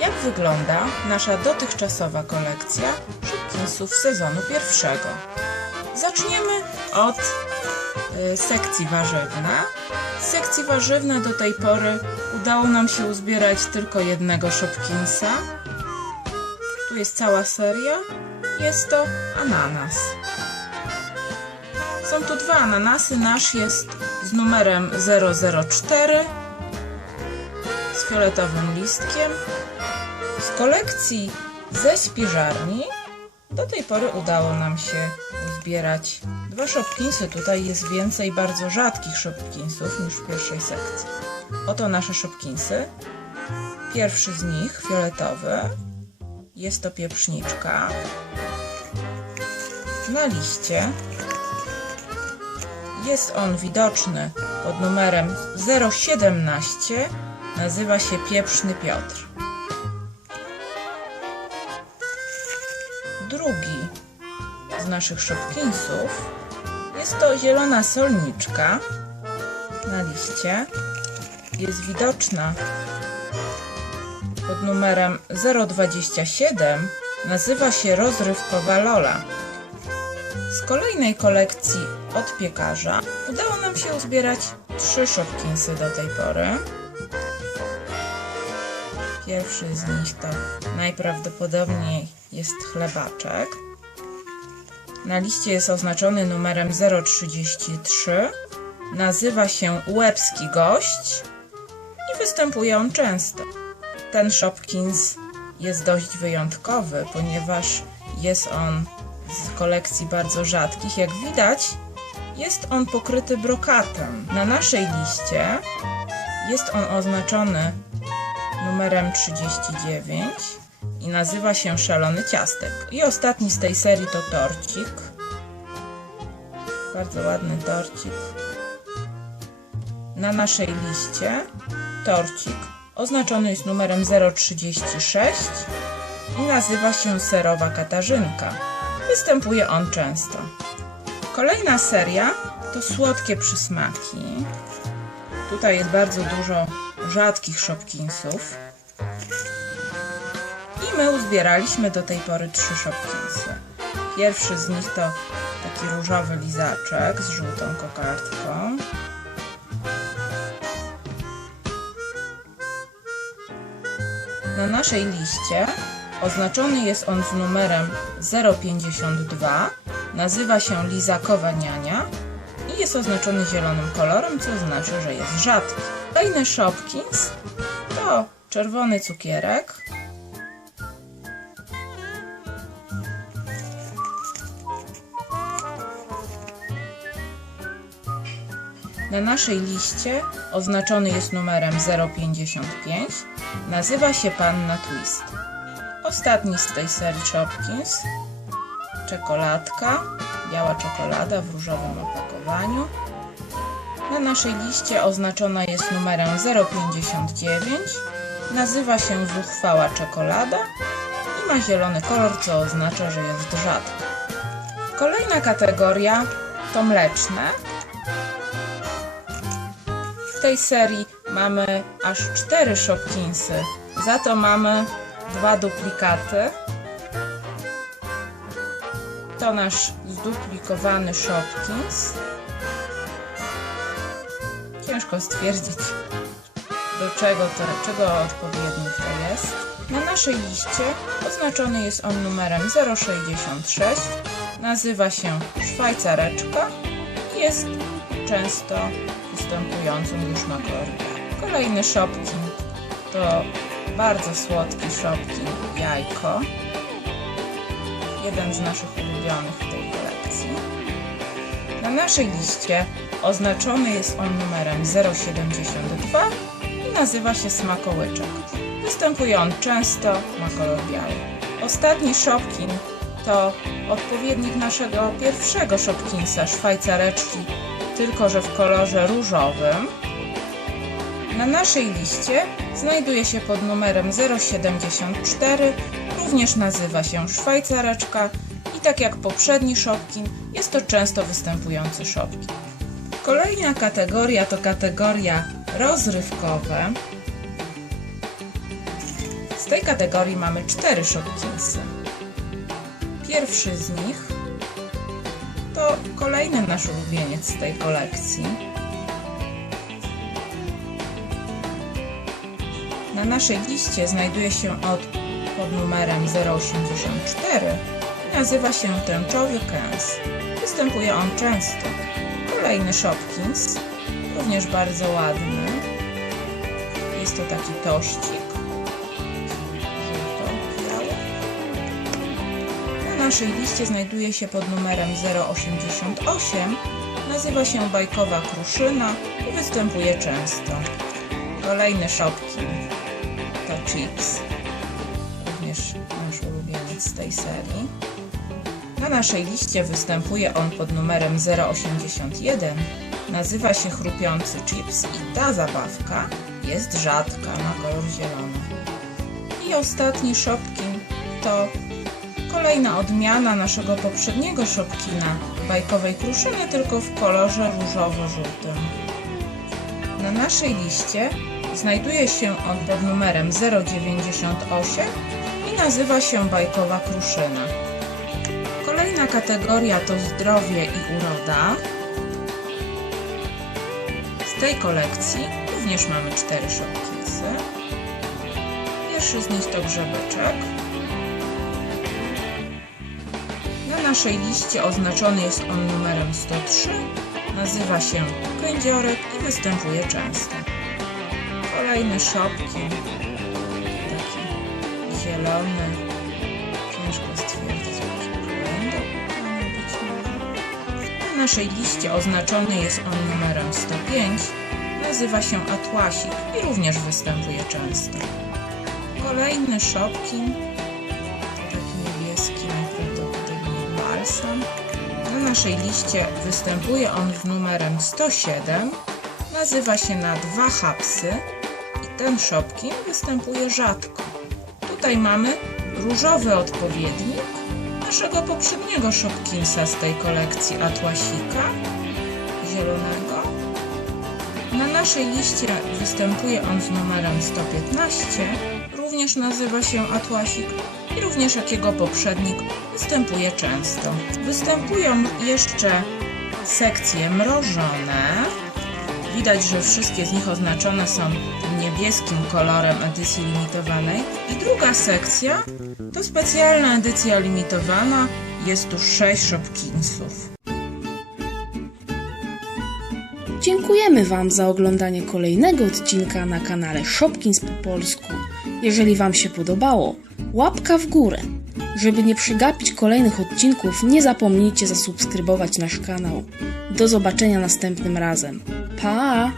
Jak wygląda nasza dotychczasowa kolekcja Shopkinsów sezonu pierwszego? Zaczniemy od y, sekcji warzywna. Sekcji warzywna do tej pory udało nam się uzbierać tylko jednego Shopkinsa. Tu jest cała seria. Jest to ananas. Są tu dwa ananasy. Nasz jest z numerem 004 z fioletowym listkiem. Z kolekcji ze spiżarni do tej pory udało nam się uzbierać dwa shopkinsy. Tutaj jest więcej bardzo rzadkich shopkinsów niż w pierwszej sekcji. Oto nasze shopkinsy. Pierwszy z nich, fioletowy, jest to pieprzniczka. Na liście jest on widoczny pod numerem 017. Nazywa się Pieprzny Piotr. Drugi z naszych shopkinsów jest to zielona solniczka. Na liście jest widoczna pod numerem 027. Nazywa się Rozrywkowa Lola. Z kolejnej kolekcji od piekarza udało nam się uzbierać trzy shopkinsy do tej pory. Pierwszy z nich to najprawdopodobniej jest chlebaczek. Na liście jest oznaczony numerem 033. Nazywa się Łebski Gość i występuje on często. Ten Shopkins jest dość wyjątkowy, ponieważ jest on z kolekcji bardzo rzadkich. Jak widać, jest on pokryty brokatem. Na naszej liście jest on oznaczony numerem 39 i nazywa się Szalony Ciastek. I ostatni z tej serii to torcik. Bardzo ładny torcik. Na naszej liście torcik oznaczony jest numerem 036 i nazywa się Serowa Katarzynka. Występuje on często. Kolejna seria to słodkie przysmaki. Tutaj jest bardzo dużo rzadkich shopkinsów. I my uzbieraliśmy do tej pory trzy shopkinsy. Pierwszy z nich to taki różowy lizaczek z żółtą kokardką. Na naszej liście oznaczony jest on z numerem 052. Nazywa się lizakowa niania i jest oznaczony zielonym kolorem, co znaczy, że jest rzadki. Kolejny Shopkins to czerwony cukierek. Na naszej liście oznaczony jest numerem 055. Nazywa się Panna Twist. Ostatni z tej serii Shopkins. Czekoladka. Biała czekolada w różowym opakowaniu. Na naszej liście oznaczona jest numerem 059. Nazywa się zuchwała czekolada i ma zielony kolor, co oznacza, że jest rzadka. Kolejna kategoria to mleczne. W tej serii mamy aż 4 Shopkinsy, za to mamy dwa duplikaty. To nasz zduplikowany Shopkins. Ciężko stwierdzić, do czego to, czego odpowiednik to jest. Na naszej liście oznaczony jest on numerem 066. Nazywa się Szwajcareczka i jest często występującą już na kolorach. Kolejny Shopkin to bardzo słodki Shopkin jajko. Jeden z naszych ulubionych. Na naszej liście oznaczony jest on numerem 072 i nazywa się smakołyczek. Występuje on często, ma kolor biały. Ostatni Shopkin to odpowiednik naszego pierwszego Shopkinsa, szwajcareczki, tylko że w kolorze różowym. Na naszej liście znajduje się pod numerem 074, również nazywa się szwajcareczka i tak jak poprzedni Shopkin, jest to często występujący Shopkin. Kolejna kategoria to kategoria rozrywkowe. Z tej kategorii mamy cztery Shopkinsy. Pierwszy z nich to kolejny nasz ulubieniec z tej kolekcji. Na naszej liście znajduje się od pod numerem 084 i nazywa się tęczowy kęs. Występuje on często. Kolejny Shopkins, również bardzo ładny. Jest to taki tościk. Na naszej liście znajduje się pod numerem 088. Nazywa się bajkowa kruszyna i występuje często. Kolejny Shopkin to Chips, również nasz ulubieniec z tej serii. Na naszej liście występuje on pod numerem 081. Nazywa się chrupiący chips i ta zabawka jest rzadka, ma kolor zielony. I ostatni Shopkin to kolejna odmiana naszego poprzedniego Shopkina bajkowej kruszyny, tylko w kolorze różowo-żółtym. Na naszej liście znajduje się on pod numerem 098 i nazywa się bajkowa kruszyna. Kategoria to zdrowie i uroda. Z tej kolekcji również mamy cztery shopkinsy. Pierwszy z nich to grzebeczek. Na naszej liście oznaczony jest on numerem 103. Nazywa się kędziorek i występuje często. Kolejny shopkin. Taki zielony. Ciężko stwierdzić, naszej liście oznaczony jest on numerem 105. Nazywa się atłasik i również występuje często. Kolejny shopkin. To taki niebieski, najprawdopodobniej balsam. Na naszej liście występuje on z numerem 107. Nazywa się na dwa hapsy i ten shopkin występuje rzadko. Tutaj mamy różowy odpowiednik naszego poprzedniego shopkinsa z tej kolekcji Atłasika zielonego. Na naszej liście występuje on z numerem 115, również nazywa się Atłasik i również jak jego poprzednik występuje często. Występują jeszcze sekcje mrożone. Widać, że wszystkie z nich oznaczone są niebieskim kolorem edycji limitowanej. I druga sekcja to specjalna edycja limitowana. Jest tu 6 Shopkinsów. Dziękujemy Wam za oglądanie kolejnego odcinka na kanale Shopkins po polsku. Jeżeli Wam się podobało, łapka w górę. Żeby nie przegapić kolejnych odcinków, nie zapomnijcie zasubskrybować nasz kanał. Do zobaczenia następnym razem. Pa!